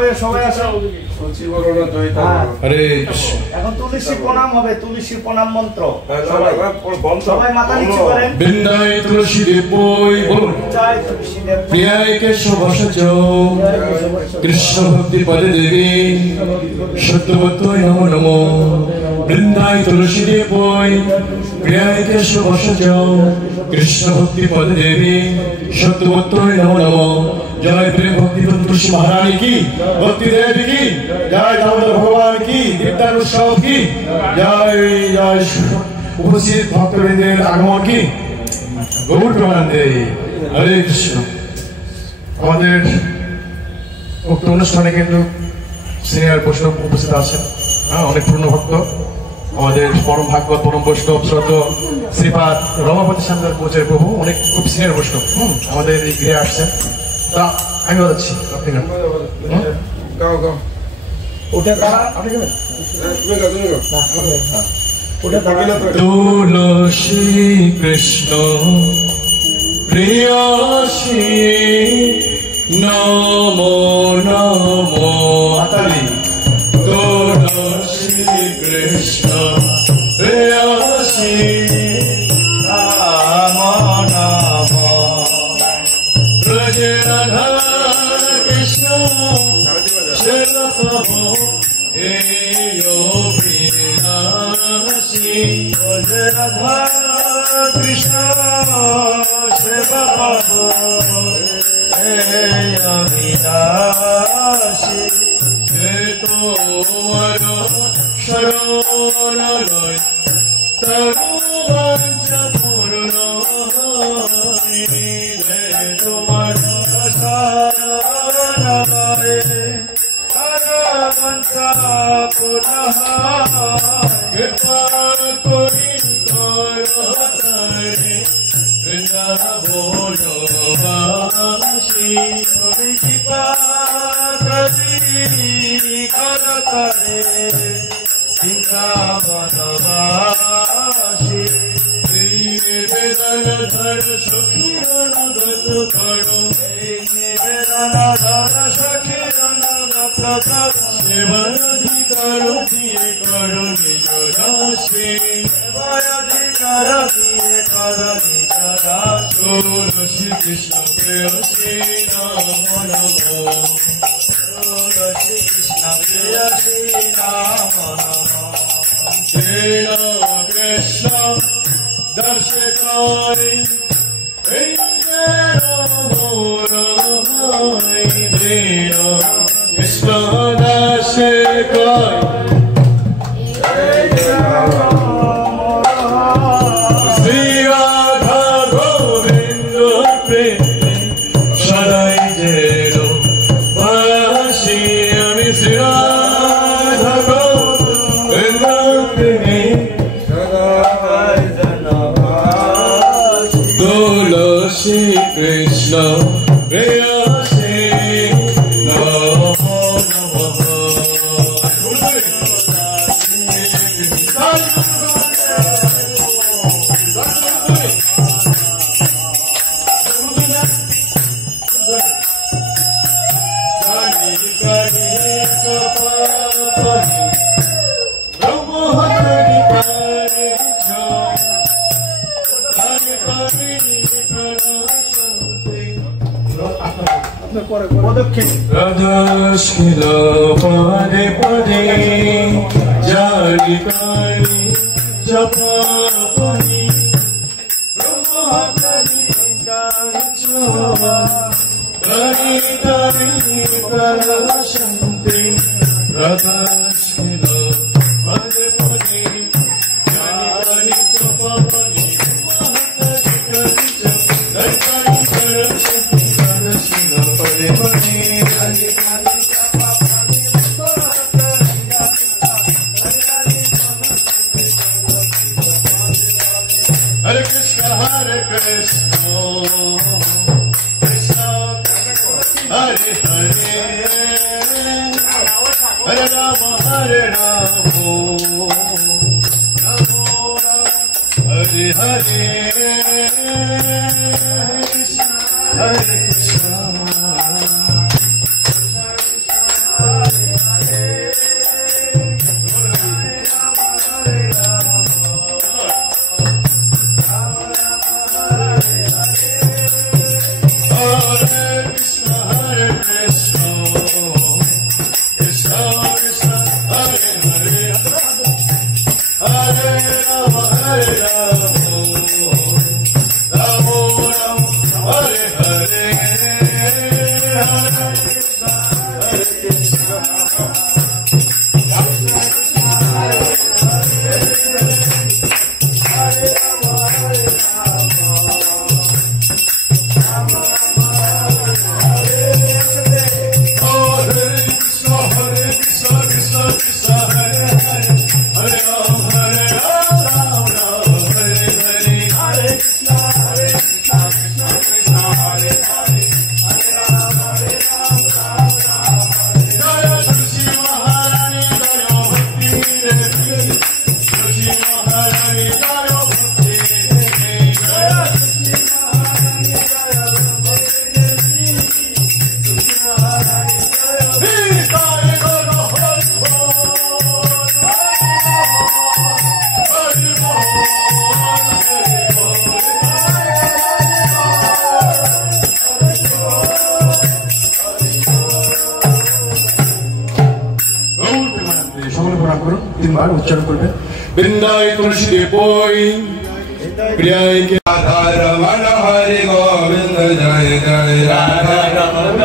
সবাই আসো। এখন তুলসী প্রণাম হবে, তুলসী প্রণাম মন্ত্র সবাই মাথা নিচু করেন। বৃন্দায় তুলসী দেব বলুন। জয় তুলসী দেব। প্রিয়ায় কেশব ভসজ কৃষ্ণ ভক্তি পদে দেবী সত্যবতয় নমো নমো। বৃন্দায় তুলসী দেব প্রিয়ায় কেশব ভসজ কৃষ্ণ ভক্তি পদে দেবী সত্যবতয় নমো নমো। জয় প্রেম ভক্তি তুলসী মহারানী কি, ভক্তি দেবী কি, জয় দামোদর ভগবান কি, দীপ্তান উৎসব কি, জয় জয় উপস্থিত ভক্তবৃন্দের আগমন কি, গৌর প্রেমানন্দে। হরে কৃষ্ণ। আমাদের উক্ত অনুষ্ঠানে কিন্তু সিনিয়র বৈষ্ণব উপস্থিত আছেন, অনেক পূর্ণ ভক্ত, আমাদের পরম ভাগবত পরম বৈষ্ণব শ্রদ্ধ শ্রীপাদ রমাপতি সান্দার কোচের প্রভু, অনেক খুব সিনিয়র বৈষ্ণব আমাদের এই গৃহে আসছেন। তা আমি বলছি আপনি তুলসী কৃষ্ণ প্রিয়সী নমো নমো। তুলসী কৃষ্ণ প্রিয়সী নমো নমো। ব্রজ রাধা কৃষ্ণ সেবা প্রভু বিনাশী। ব্রজ রাধা কৃষ্ণ সেবা প্রভু অবিনাশী। সে তোমার শরণ লয় তরু বাঞ্ছা পূর্ণ তোমার শরণ লয় তরু বাঞ্ছা পূর্ণ। কৃপা করি করতারে বৃন্দাবনবাসী। কৃপা করি করতারে বৃন্দাবনবাসী। নিবেদন ধর সখী অনুগত করো, নিবেদন ধর সখী অনুগত করো। সেবাধিকার দিয়ে করো নিজ দাসী, সেবাধিকার দিয়ে করো নিজ দাসী। তুলসী কৃষ্ণ প্রেয়সী নমো নমো। তুলসী কৃষ্ণ প্রেয়সী নমো নমো। কৃষ্ণ দর্শকারি কৃষ্ণ দর্শকারি শ্রী রাধা গোবিন্দ প্রেম সদাই যেন বাসী। আমি শ্রী রাধা গোবিন্দ প্রেমে তুলসী কৃষ্ণ প্রেয়সী নমো নমঃ। রাধাশীল পদে পদে জানি কারি জপাপনি ব্রহ্মহরি কাঞ্চ কারি কারি পরশন্তি। রাধাশীল পদে পদে জানি কারি জপাপনি ব্রহ্মহরি কাঞ্চ কারি কারি পরশন্তি। রাধাশীল পদে পদে Hare Krishna Hare Krishna Krishna Hare Hare Hare Rama Hare Rama Hare Hare Krishna Hare Krishna उच्चारण करबे वृंदाय तुलसी देवोय प्रियाय के राधा रमण हरि गोविंद जय जय राधा रमण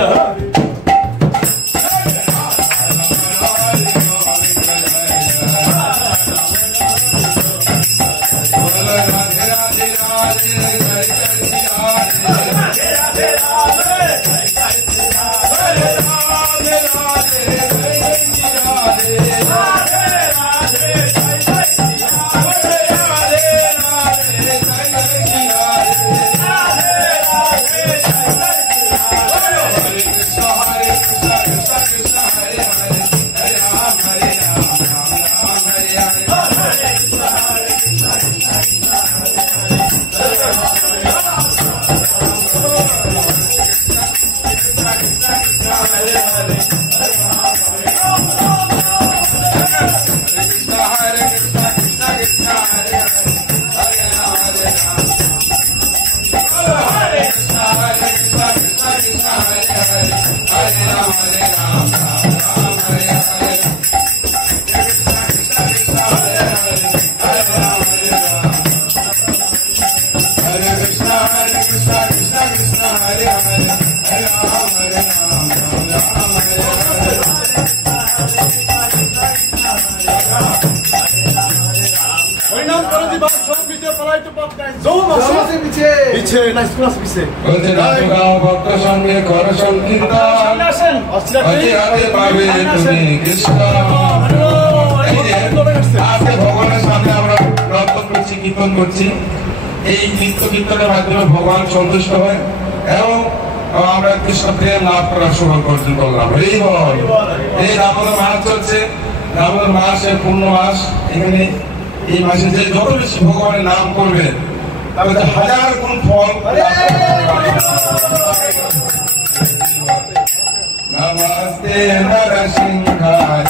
भगवान सन्तुष्ट है कृष्ण प्रेम लाभ करा सौभाग्य अर्जन करलाम दामोदर मास चलছে दामोदर मासेर पूर्ण मास এখানে এই মাসে যে যত বেশি ভগবানের নাম করবে তাহলে হাজার গুণ ফল নমস্তে নরসিংহায়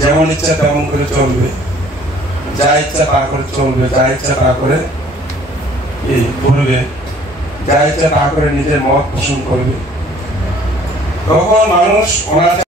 যেমন ইচ্ছা তেমন করে চলবে, যা ইচ্ছা তা করে চলবে, যা ইচ্ছা তা করে এই করবে, যা ইচ্ছা তা করে নিজের মত পোষণ করবে, তখন মানুষ ওনার